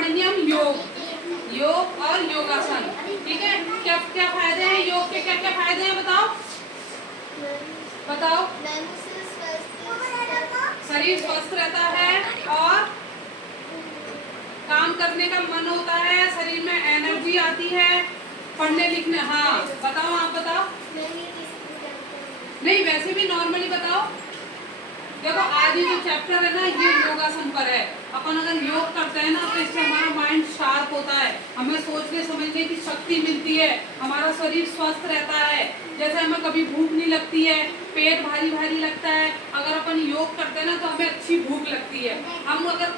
पढ़ेंगे हम योग और योगासन। ठीक है, क्या क्या फायदे हैं योग के, क्या क्या फायदे हैं बताओ बताओ। शरीर स्वस्थ रहता है और काम करने का मन होता है, शरीर में एनर्जी आती है, पढ़ने लिखने। हाँ बताओ, आप बताओ। नहीं वैसे भी नॉर्मली बताओ। देखो आज ये जो चैप्टर है ना ये योगासन पर है। अपन अगर योग करते हैं ना तो इससे हमारा माइंड शार्प होता है, हमें सोचने समझने की शक्ति मिलती है, हमारा शरीर स्वस्थ रहता है। जैसे हमें कभी भूख नहीं लगती है, पेट भारी भारी लगता है, अगर अपन योग करते हैं ना तो हमें अच्छी भूख लगती है। हम अगर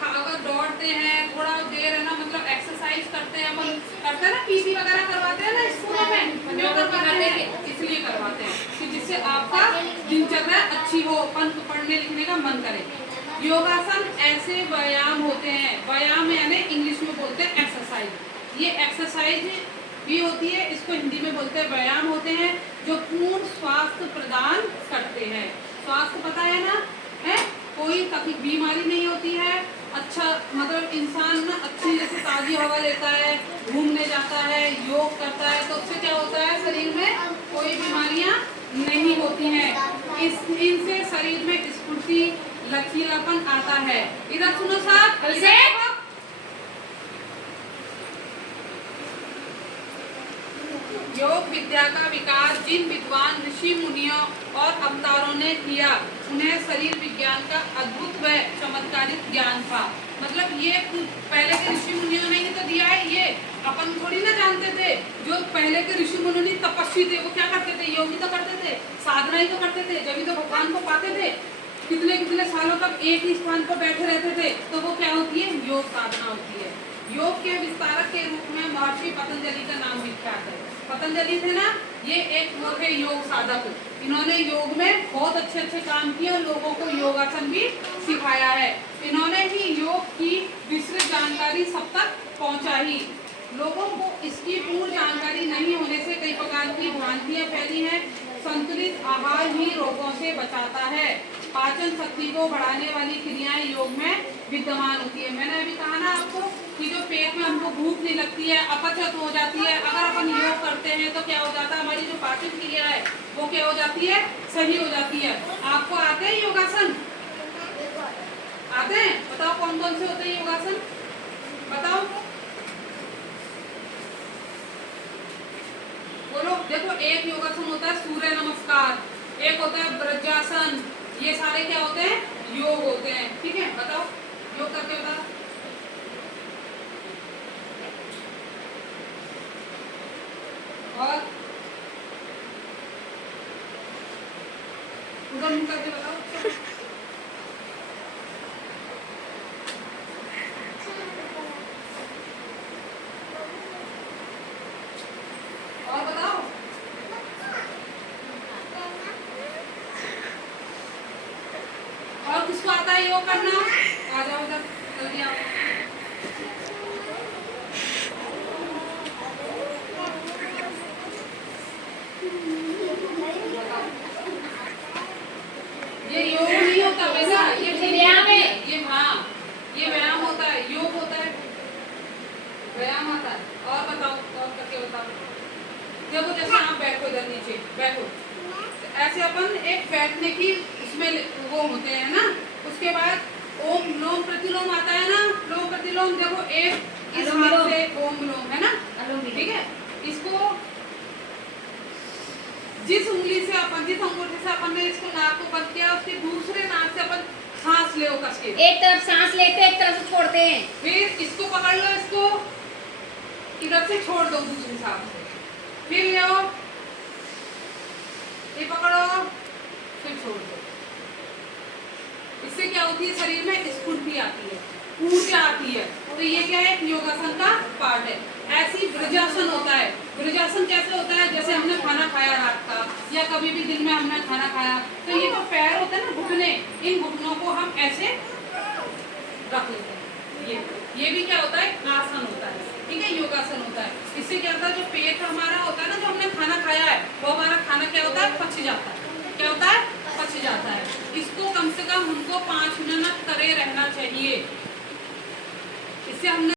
दौड़ते हैं थोड़ा देर है ना, मतलब एक्सरसाइज करते हैं, अपन करते हैं ना, पीटी वगैरह करवाते हैं ना स्कूलों में, योग करवाते हैं इसलिए करवाते हैं कि जिससे आपका दिनचर्या अच्छी हो, अपन पढ़ने लिखने का मन करे। योगासन ऐसे व्यायाम होते हैं, व्यायाम यानी इंग्लिश में बोलते हैं एक्सरसाइज। ये एक्सरसाइज भी होती है, इसको हिंदी में बोलते हैं व्यायाम होते हैं, जो पूर्ण स्वास्थ्य प्रदान करते हैं। स्वास्थ्य पता है ना, है कोई तकलीफ बीमारी नहीं होती है। अच्छा मतलब इंसान ना अच्छी जैसे ताजी हवा लेता है, घूमने जाता है, योग करता है, तो उससे क्या होता है शरीर में कोई बीमारियां नहीं होती हैं। इनसे शरीर में स्फूर्ति लचीलापन आता है। इधर सुनो साहब, योग विद्या का विकास जिन विद्वान ऋषि मुनियों और अवतारों ने किया, उन्हें शरीर विज्ञान का अद्भुत व चमत्कारिक ज्ञान था। मतलब ये पहले के ऋषि मुनियों ने ही तो दिया है, ये अपन थोड़ी ना जानते थे। जो पहले के ऋषि मुनि तपस्वी थे वो क्या करते थे, योग ही तो करते थे, साधना ही तो करते थे, जब भी तो भगवान को पाते थे। कितने कितने सालों तक एक ही स्थान पर बैठे रहते थे, तो वो क्या होती है, योग साधना होती है। योग के विस्तारक के रूप में महर्षि पतंजलि का नाम विख्यात है। पतंजलि थे ना, ये एक वो थे योग साधक। इन्होंने योग में बहुत अच्छे अच्छे काम किए और लोगों को योगासन भी सिखाया है। इन्होंने ही योग की विस्तृत जानकारी सब तक पहुंचाई। लोगों को इसकी पूर्ण जानकारी नहीं होने से कई प्रकार की भ्रांतियां फैली हैं। संतुलित आहार ही रोगों से बचाता है। पाचन शक्ति को बढ़ाने वाली क्रियाएं योग में विद्यमान होती है। मैंने अभी कहा ना आपको कि जो पेट में हमको भूख नहीं लगती है, अपचत हो जाती है, अगर अपन योग करते हैं तो क्या हो जाता है, हमारी जो पाचन क्रिया है वो क्या हो जाती है, सही हो जाती है। आपको आते हैं योगासन? आते हैं? बताओ कौन कौन से होते हैं योगासन, बताओ बोलो। देखो एक योगासन होता है सूर्य नमस्कार, एक होता है वज्रासन, ये सारे क्या होते हैं, योग होते हैं। ठीक है, बताओ योग करके बताओ। और उधर करके बताओ। और बताओ और किसको आता है योग करना, आ जाओ उधर जल्दी आओ। ये योग नहीं होता वैसा, ये व्यायाम है। ये हाँ ये व्यायाम होता है, योग होता है, व्यायाम आता है। और बताओ, और करके बताओ। देखो जैसे आप बैठो इधर नीचे बैठो, ऐसे अपन एक बैठने की इसमें वो होते हैं ना, उसके बाद ओम लोम प्रतिलोम आता है ना, लोम प्रतिलोम। देखो एक इस हाथ से ओम लोम है ना, ठीक है, इसको जिस उंगली से अपन, जिस अंगूठे से अपन ने इसको नाक को बंद किया, उसके दूसरे नाक से अपन सांस ले कस के, एक तरफ सांस लेते हैं एक तरफ से छोड़ते हैं, फिर इसको पकड़ लो, इसको इधर से छोड़ दो दूसरी सांस से, फिर ले आओ, ये पकड़ो, फिर छोड़ दो। इससे क्या होती है, शरीर में स्फूर्ति आती है, ऊर्जा आती है। तो ये क्या है, योगासन का पार्ट है। ऐसी वज्रासन होता है। वज्रासन कैसे होता है, जैसे हमने खाना खाया रात का या कभी भी दिन में हमने खाना खाया, तो ये जो पैर होते हैं ना घुटने, इन घुटनों को हम ऐसे रख लेते हैं। ये भी क्या होता है, आसन होता है। ठीक है, योगासन होता है। इससे क्या होता है, जो पेट हमारा होता है ना, जो हमने खाना खाया है वो हमारा खाना क्या होता है, पच जाता है। क्या होता है, पच जाता है। इसको कम से कम हमको 5 मिनट करे रहना चाहिए। इससे हमने